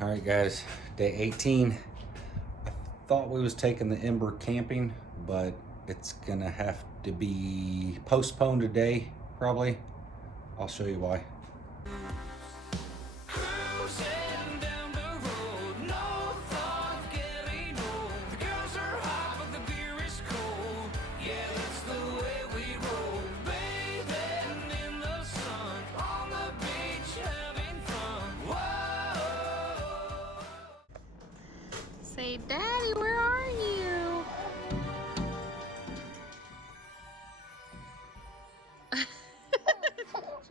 All right, guys, day 18. I thought we was taking the Ember camping, but it's gonna have to be postponed today, probably. I'll show you why. Say, Daddy, where are you?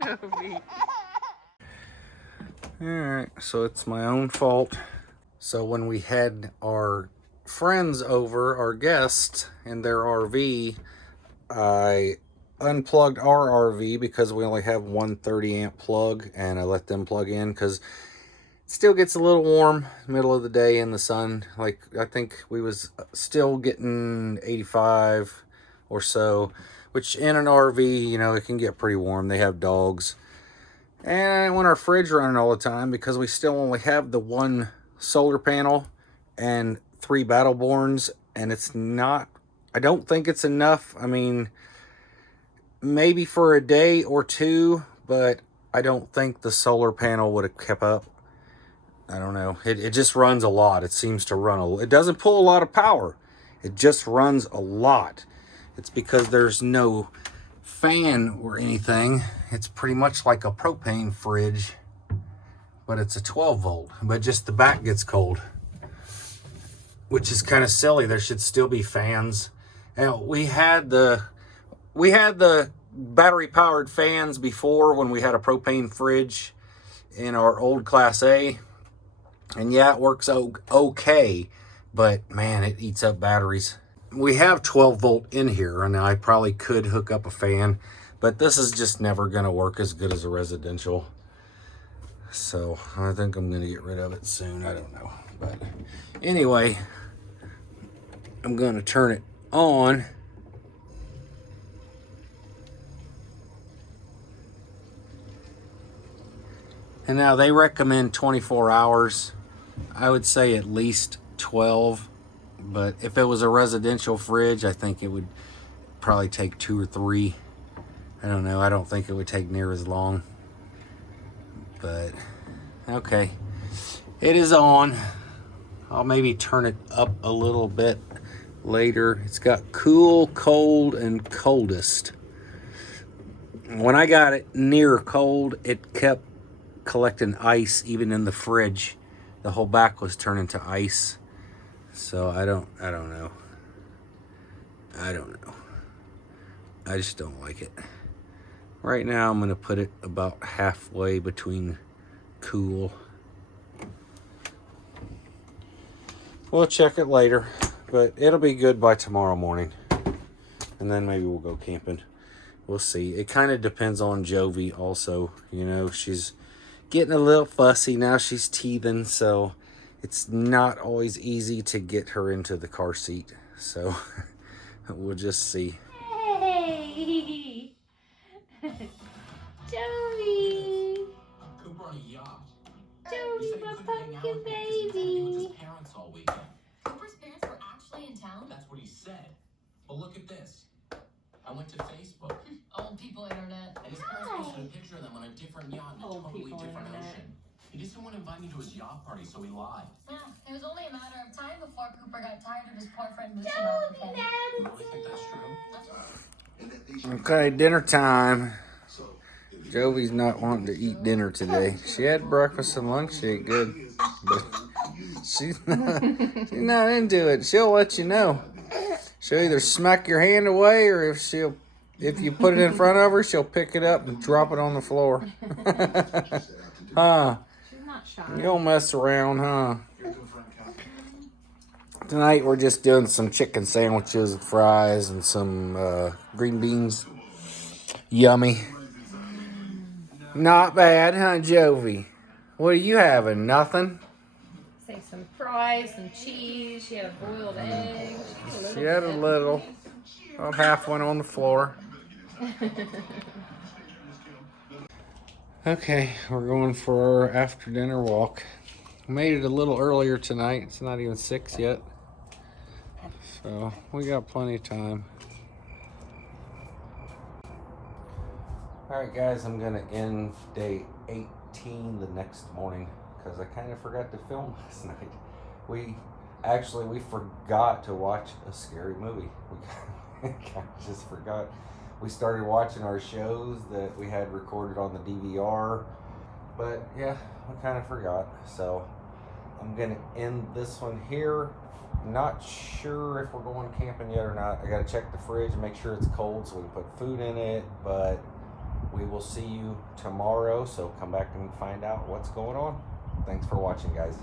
Jovie. Alright, so it's my own fault. So when we had our friends over, our guests, in their RV, I unplugged our RV because we only have one 30 amp plug, and I let them plug in because it still gets a little warm middle of the day in the sun. Like, I think we was still getting 85 or so, which in an RV, you know, it can get pretty warm. They have dogs. And I didn't want our fridge running all the time because we still only have the one solar panel and 3 Battleborns, and it's not, I don't think it's enough. I mean, maybe for a day or two, but I don't think the solar panel would have kept up. I don't know. It just runs a lot. It seems to run it doesn't pull a lot of power. It just runs a lot. It's because there's no fan or anything. It's pretty much like a propane fridge, but it's a 12 volt, but just the back gets cold, which is kind of silly. There should still be fans. And we had the battery powered fans before when we had a propane fridge in our old Class A. And yeah, it works okay, but man, it eats up batteries. We have 12 volt in here, and I probably could hook up a fan, but this is just never gonna work as good as a residential. So I think I'm gonna get rid of it soon. I don't know, but anyway, I'm gonna turn it on. And now they recommend 24 hours. I would say at least 12, but if it was a residential fridge, I think it would probably take 2 or 3. I don't know. I don't think it would take near as long. But okay, it is on. I'll maybe turn it up a little bit later. It's got cool, cold, and coldest. When I got it near cold, it kept collecting ice even in the fridge. The whole back was turning to ice. So I don't know. I just don't like it. Right now I'm gonna put it about halfway between cool. We'll check it later, but it'll be good by tomorrow morning. And then maybe we'll go camping. We'll see. It kind of depends on Jovie also. You know, she's getting a little fussy now. She's teething, so it's not always easy to get her into the car seat. So we'll just see. Hey! Jovie! Cooper on a yacht. Jovie, my pumpkin baby! Cooper's parents were actually in town? That's what he said. But look at this. I went to Facebook. Old people internet. And his parents posted a picture of them on a different yacht in a totally different ocean. He just didn't want to invite me to his yacht party, so he lied. Yeah, it was only a matter of time before Cooper got tired of his poor friend mooching off with him. You really think that's true? That's right. Okay, dinner time. Jovie's not wanting to eat dinner today. She had breakfast and lunch. She ate good, but she's not into it. She'll let you know. She'll either smack your hand away, or if you put it in front of her, she'll pick it up and drop it on the floor. Huh? She's not shy. You don't mess around, huh? Tonight we're just doing some chicken sandwiches and fries and some green beans. Yummy. Not bad, huh, Jovie? What are you having? Nothing? Say some fries, some cheese. She had a boiled egg. She had a little. About half went on the floor. Okay, we're going for our after dinner walk. Made it a little earlier tonight. It's not even 6 yet. So we got plenty of time. Alright guys, I'm gonna end day 18 the next morning because I kind of forgot to film last night. We forgot to watch a scary movie. We kind of just forgot. We started watching our shows that we had recorded on the DVR, but yeah, we kind of forgot. So I'm gonna end this one here. Not sure if we're going camping yet or not. I gotta check the fridge and make sure it's cold so we can put food in it, but we will see you tomorrow, so come back and find out what's going on. Thanks for watching, guys.